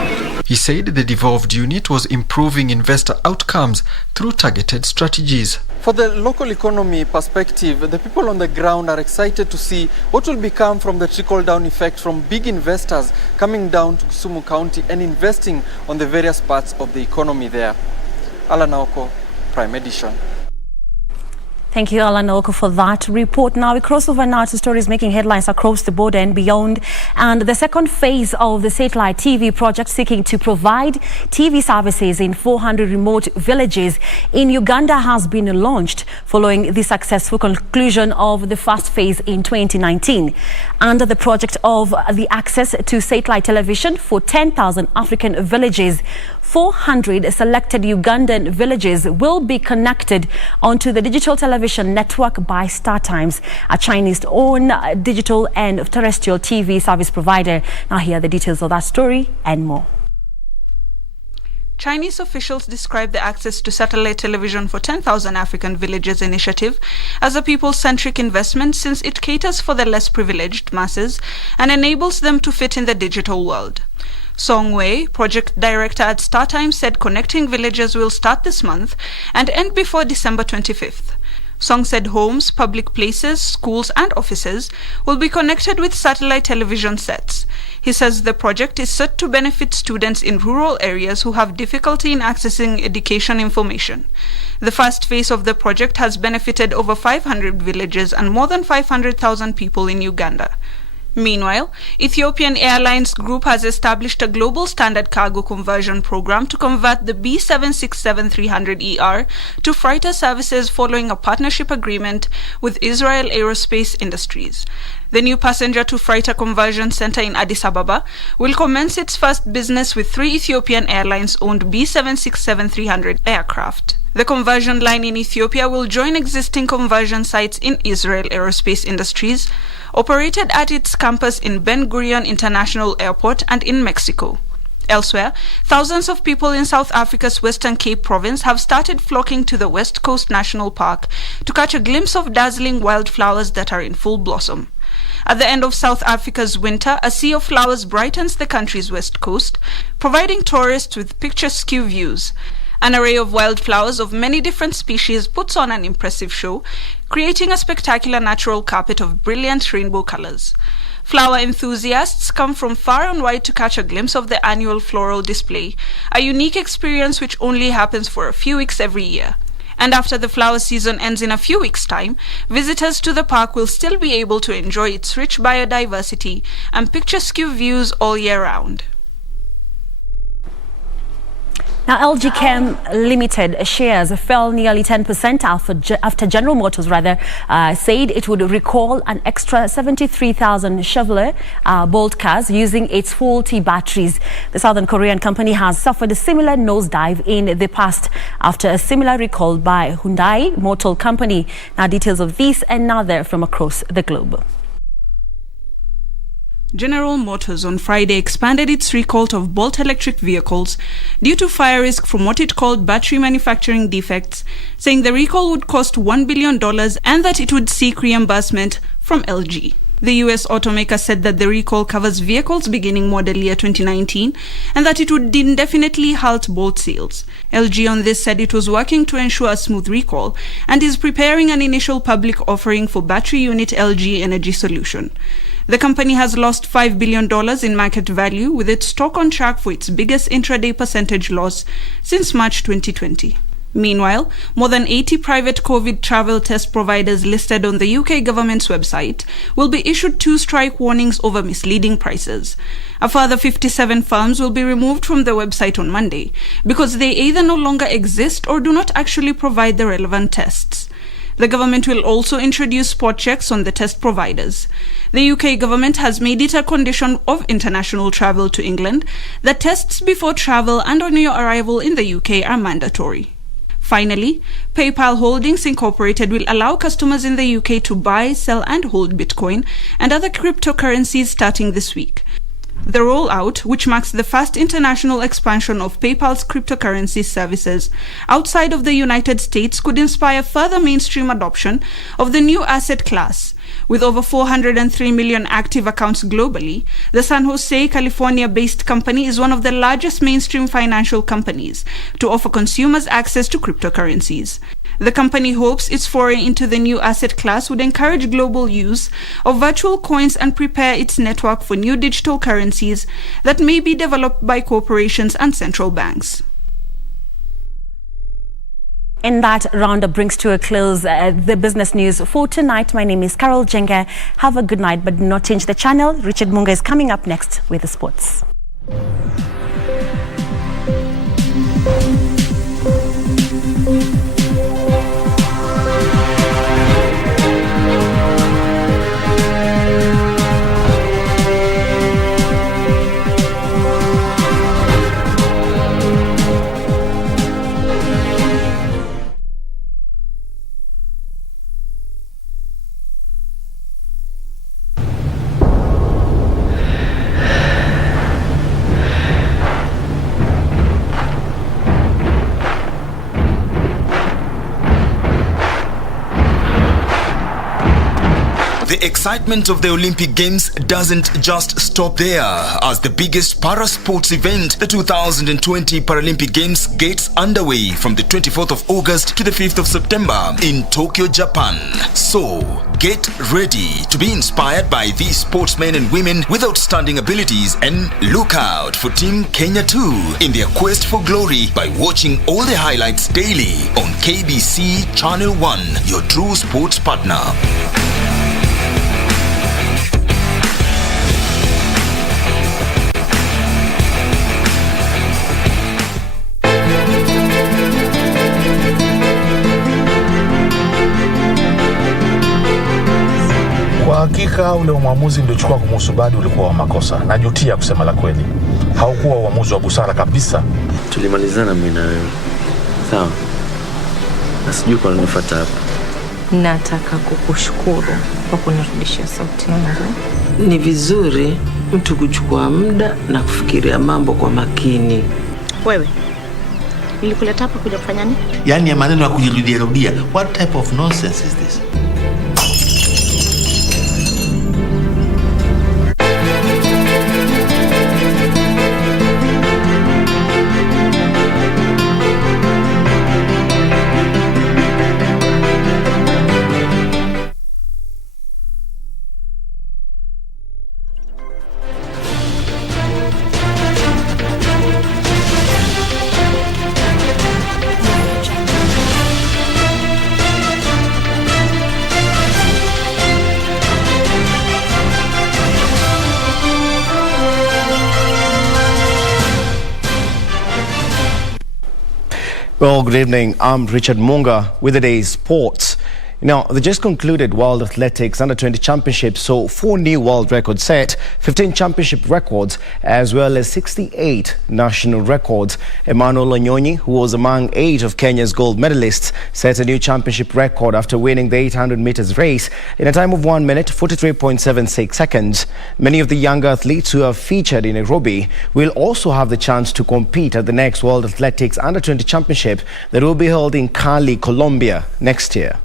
He said the devolved unit was improving investor outcomes through targeted strategies. For the local economy perspective, the people on the ground are excited to see what will become from the trickle-down effect from big investors coming down to Kisumu County and investing on the various parts of the economy there. Alan Naoko, Prime Edition. Thank you, Alan Oko, for that report. Now we cross over now to stories making headlines across the border and beyond. And the second phase of the satellite TV project seeking to provide TV services in 400 remote villages in Uganda has been launched following the successful conclusion of the first phase in 2019. Under the project of the access to satellite television for 10,000 African villages, 400 selected Ugandan villages will be connected onto the digital television network by StarTimes, a Chinese-owned digital and terrestrial TV service provider. Now here are the details of that story and more. Chinese officials describe the access to satellite television for 10,000 African villages initiative as a people-centric investment, since it caters for the less privileged masses and enables them to fit in the digital world. Song Wei, project director at StarTimes, said connecting villages will start this month and end before December 25th. Song said homes, public places, schools and offices will be connected with satellite television sets. He says the project is set to benefit students in rural areas who have difficulty in accessing education information. The first phase of the project has benefited over 500 villages and more than 500,000 people in Uganda. Meanwhile, Ethiopian Airlines Group has established a global standard cargo conversion program to convert the B767-300ER to freighter services following a partnership agreement with Israel Aerospace Industries. The new passenger-to-freighter conversion center in Addis Ababa will commence its first business with 3 Ethiopian Airlines-owned B767-300 aircraft. The conversion line in Ethiopia will join existing conversion sites in Israel Aerospace Industries, operated at its campus in Ben Gurion International Airport and in Mexico. Elsewhere, thousands of people in South Africa's Western Cape province have started flocking to the West Coast National Park to catch a glimpse of dazzling wildflowers that are in full blossom. At the end of South Africa's winter, a sea of flowers brightens the country's west coast, providing tourists with picturesque views. An array of wildflowers of many different species puts on an impressive show, creating a spectacular natural carpet of brilliant rainbow colors. Flower enthusiasts come from far and wide to catch a glimpse of the annual floral display, a unique experience which only happens for a few weeks every year. And after the flower season ends in a few weeks' time, visitors to the park will still be able to enjoy its rich biodiversity and picturesque views all year round. Now, LG Chem Limited shares fell nearly 10% after General Motors said it would recall an extra 73,000 Chevrolet Bolt cars using its faulty batteries. The Southern Korean company has suffered a similar nosedive in the past after a similar recall by Hyundai Motor Company. Now, details of this and other from across the globe. General Motors on Friday expanded its recall of Bolt electric vehicles due to fire risk from what it called battery manufacturing defects, saying the recall would cost $1 billion and that it would seek reimbursement from LG. The US automaker said that the recall covers vehicles beginning model year 2019 and that it would indefinitely halt Bolt sales. LG on this said it was working to ensure a smooth recall and is preparing an initial public offering for battery unit LG Energy Solution. The company has lost $5 billion in market value, with its stock on track for its biggest intraday percentage loss since March 2020. Meanwhile, more than 80 private COVID travel test providers listed on the UK government's website will be issued 2 strike warnings over misleading prices. A further 57 firms will be removed from the website on Monday because they either no longer exist or do not actually provide the relevant tests. The government will also introduce spot checks on the test providers. The UK government has made it a condition of international travel to England that tests before travel and on your arrival in the UK are mandatory. Finally, PayPal Holdings Incorporated will allow customers in the UK to buy, sell and hold Bitcoin and other cryptocurrencies starting this week. The rollout, which marks the first international expansion of PayPal's cryptocurrency services outside of the United States, could inspire further mainstream adoption of the new asset class. With over 403 million active accounts globally, the San Jose, California-based company is one of the largest mainstream financial companies to offer consumers access to cryptocurrencies. The company hopes its foray into the new asset class would encourage global use of virtual coins and prepare its network for new digital currencies that may be developed by corporations and central banks. And that roundup brings to a close the business news for tonight. My name is Carol Jenga. Have a good night, but do not change the channel. Richard Munga is coming up next with the sports. The excitement of the Olympic Games doesn't just stop there, as the biggest para-sports event, the 2020 Paralympic Games, gets underway from the 24th of August to the 5th of September in Tokyo, Japan. So, get ready to be inspired by these sportsmen and women with outstanding abilities, and look out for Team Kenya too in their quest for glory by watching all the highlights daily on KBC Channel 1, your true sports partner. Kwa hakika ule uamuzi niliochukua kumhusu Badi ulikuwa wa makosa. Najutia kusema la kweli. Haukuwa uamuzi wa busara kabisa. Tulimalizana mimi na wewe. Sawa. Na sijui kwa nini nifuata hapa. Nataka kukushukuru kwa kunirudishia sauti yangu. Ni vizuri mtu kuchukua muda na kufikiria mambo kwa makini. Wewe nilikuleta hapa kuja kufanya nini? Yaani ya maneno ya kujirudia. What type of nonsense is this? Well, good evening. I'm Richard Munga with the day's sports. Now, the just concluded World Athletics Under-20 Championship saw 4 new world records set, 15 championship records, as well as 68 national records. Emmanuel Onyonyi, who was among 8 of Kenya's gold medalists, set a new championship record after winning the 800 meters race in a time of 1 minute, 43.76 seconds. Many of the younger athletes who have featured in Nairobi will also have the chance to compete at the next World Athletics Under-20 Championship that will be held in Cali, Colombia next year.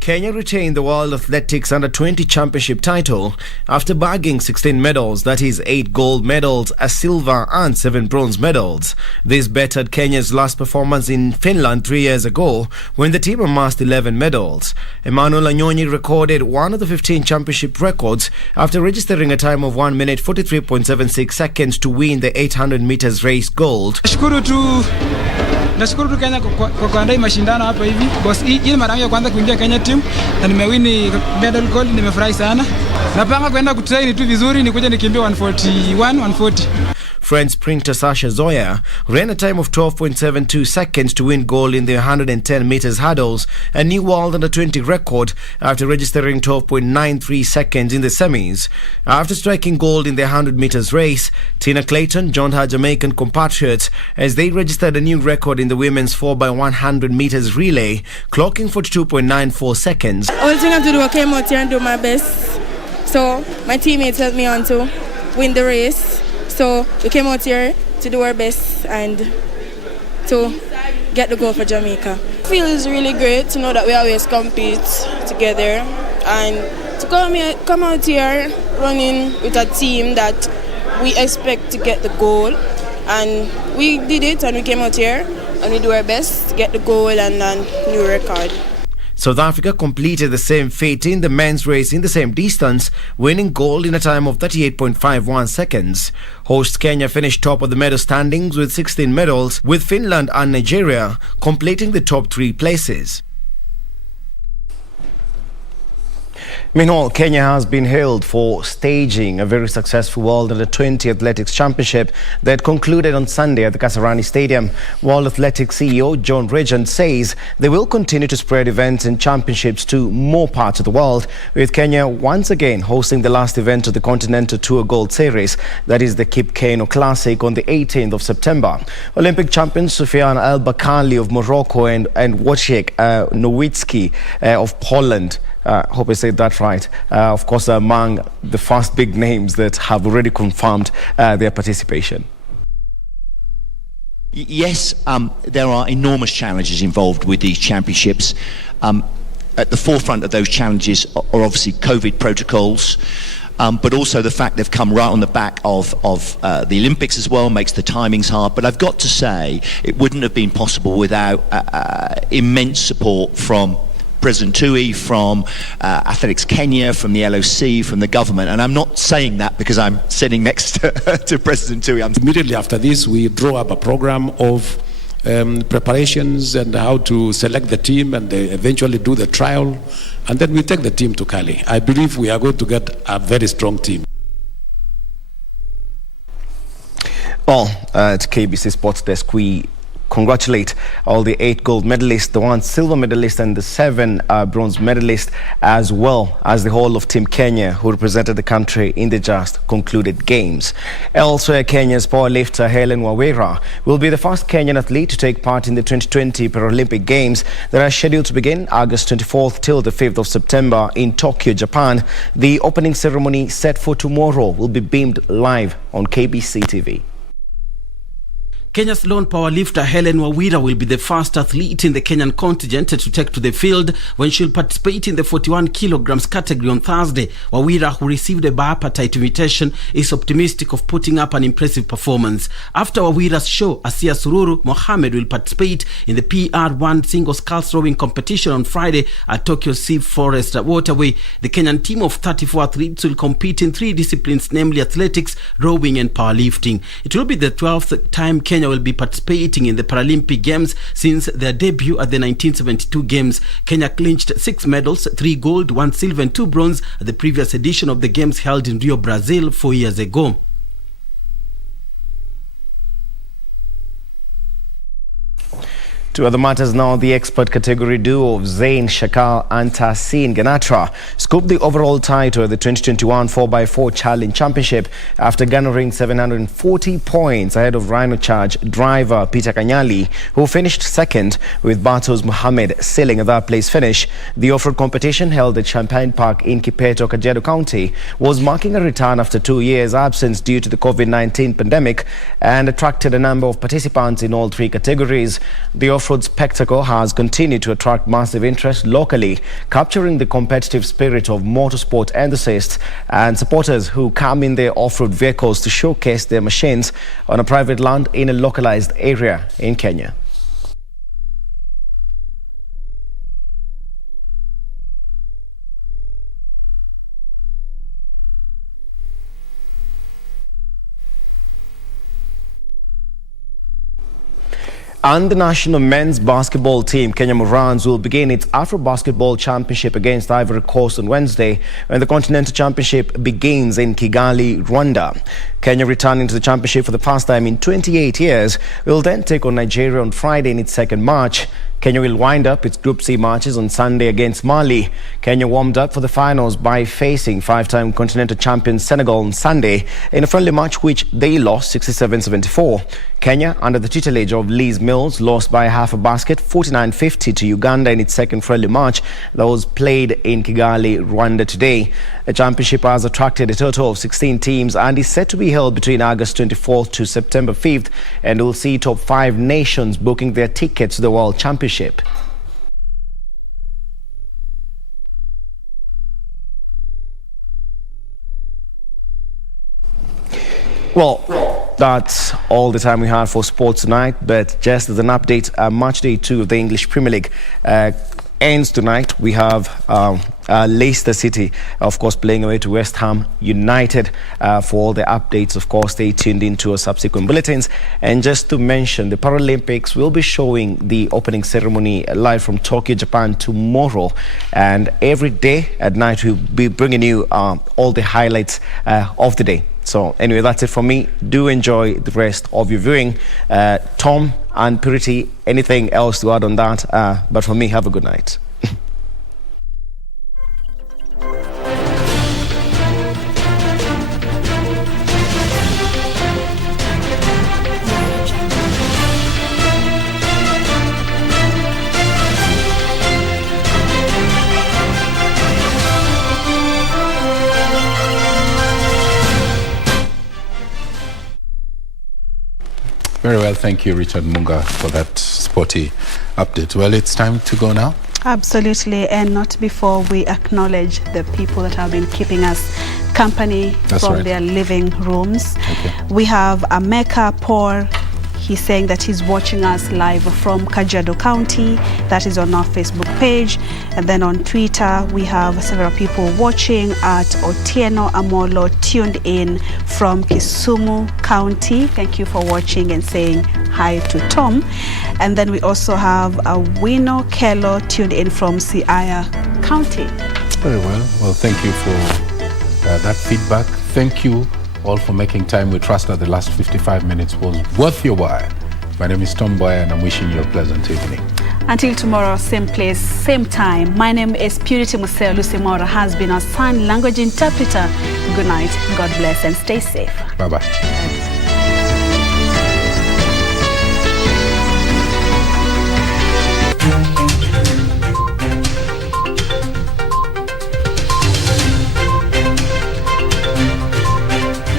Kenya retained the World Athletics Under-20 Championship title after bagging 16 medals, that is 8 gold medals, a silver and 7 bronze medals. This bettered Kenya's last performance in Finland 3 years ago when the team amassed 11 medals. Emmanuel Onyonyi recorded one of the 15 championship records after registering a time of 1 minute 43.76 seconds to win the 800 meters race gold. Nashukuru tu Kenya kwa kuandaa mashindano hapa hivi. Boss, hii mara yangu ya kwanza kuingia Kenya team na nimewini medal gold, nimefurahi sana. Napanga kwenda kutrain tu vizuri, nikuje nikimbie 140. French sprinter Sasha Zoya ran a time of 12.72 seconds to win gold in the 110 meters hurdles, a new world under-20 record after registering 12.93 seconds in the semis. After striking gold in the 100 meters race, Tina Clayton joined her Jamaican compatriots as they registered a new record in the women's 4x100 meters relay, clocking 42.94 seconds. All thing I have to do, I came out here and do my best. So my teammates helped me on to win the race. So we came out here to do our best and to get the goal for Jamaica. It feels really great to know that we always compete together and to come out here running with a team that we expect to get the goal. And we did it, and we came out here and we do our best to get the goal and a new record. South Africa completed the same fate in the men's race in the same distance, winning gold in a time of 38.51 seconds. Host Kenya finished top of the medal standings with 16 medals, with Finland and Nigeria completing the top 3 places. Meanwhile, Kenya has been hailed for staging a very successful World Under-20 Athletics Championship that concluded on Sunday at the Kasarani Stadium. World Athletics CEO John Regent says they will continue to spread events and championships to more parts of the world, with Kenya once again hosting the last event of the Continental Tour Gold Series, that is the Kip Keino Classic, on the 18th of September. Olympic champions Soufiane El Bakkali of Morocco and Wojciech Nowicki of Poland, hope I said that right, of course, among the first big names that have already confirmed their participation. Yes, there are enormous challenges involved with these championships. At the forefront of those challenges are obviously COVID protocols, but also the fact they've come right on the back of the Olympics as well makes the timings hard. But I've got to say, it wouldn't have been possible without immense support from President Tui, from Athletics Kenya, from the LOC, from the government. And I'm not saying that because I'm sitting next to President Tui. Immediately after this, we draw up a program of preparations and how to select the team, and they eventually do the trial, and then we take the team to Cali. I believe we are going to get a very strong team. Well, at KBC Sports Desk, we congratulate all the 8 gold medalists, the 1 silver medalist, and the 7 bronze medalists, as well as the whole of Team Kenya, who represented the country in the just concluded games. Elsewhere, Kenya's powerlifter Helen Wawira will be the first Kenyan athlete to take part in the 2020 Paralympic Games that are scheduled to begin August 24th till the 5th of September in Tokyo, Japan. The opening ceremony, set for tomorrow, will be beamed live on KBC TV. Kenya's lone powerlifter Helen Wawira will be the first athlete in the Kenyan contingent to take to the field when she'll participate in the 41 kilograms category on Thursday. Wawira, who received a bipartite invitation, is optimistic of putting up an impressive performance. After Wawira's show, Asia Sururu Mohammed will participate in the PR1 single sculls rowing competition on Friday at Tokyo Sea Forest Waterway. The Kenyan team of 34 athletes will compete in 3 disciplines, namely athletics, rowing and powerlifting. It will be the 12th time Kenya will be participating in the Paralympic Games since their debut at the 1972 Games. Kenya clinched 6 medals, 3 gold, 1 silver and 2 bronze at the previous edition of the Games held in Rio, Brazil 4 years ago. To other matters now, the expert category duo of Zain Shakal and Tahsin Ganatra scooped the overall title at the 2021 4x4 Challenge Championship after garnering 740 points ahead of Rhino Charge driver Peter Kanyali, who finished second, with Batos Mohammed sealing a third-place finish. The off-road competition, held at Champagne Park in Kipeto, Kajiado County, was marking a return after 2 years' absence due to the COVID-19 pandemic and attracted a number of participants in all 3 categories. The off-road spectacle has continued to attract massive interest locally, capturing the competitive spirit of motorsport enthusiasts and supporters who come in their off-road vehicles to showcase their machines on a private land in a localized area in Kenya. And the national men's basketball team, Kenya Morans, will begin its Afro Basketball Championship against Ivory Coast on Wednesday, when the Continental Championship begins in Kigali, Rwanda. Kenya, returning to the championship for the first time in 28 years, will then take on Nigeria on Friday in its second match. Kenya will wind up its Group C matches on Sunday against Mali. Kenya warmed up for the finals by facing 5-time continental champion Senegal on Sunday in a friendly match which they lost 67-74. Kenya, under the tutelage of Liz Mills, lost by half a basket 49-50 to Uganda in its second friendly match that was played in Kigali, Rwanda today. The championship has attracted a total of 16 teams and is set to be held between August 24th to September 5th, and will see top 5 nations booking their tickets to the World Championship. Well, that's all the time we have for sports tonight, but just as an update, match day 2 of the English Premier League ends tonight. We have Leicester City, of course, playing away to West Ham United. For all the updates, of course, stay tuned into our subsequent bulletins. And just to mention, the Paralympics will be showing the opening ceremony live from Tokyo, Japan tomorrow. And every day at night, we'll be bringing you all the highlights of the day. So anyway, that's it for me. Do enjoy the rest of your viewing. Tom and Purity, anything else to add on that? But for me, have a good night. Very well, thank you, Richard Munga, for that sporty update. Well, it's time to go now. Absolutely, and not before we acknowledge the people that have been keeping us company from their living rooms. Okay. We have Ameka Paul. He's saying that he's watching us live from Kajiado County. That is on our Facebook page. And then on Twitter, we have several people watching at Otieno Amolo, tuned in from Kisumu County. Thank you for watching and saying hi to Tom. And then we also have Wino Kello, tuned in from Siaya County. Very well. Well, thank you for that feedback. Thank you all for making time. We trust that the last 55 minutes was worth your while. My name is Tom Mboya, and I'm wishing you a pleasant evening. Until tomorrow, same place, same time. My name is Purity Museo. Lucy Mora has been our sign language interpreter. Good night, God bless, and stay safe. Bye-bye.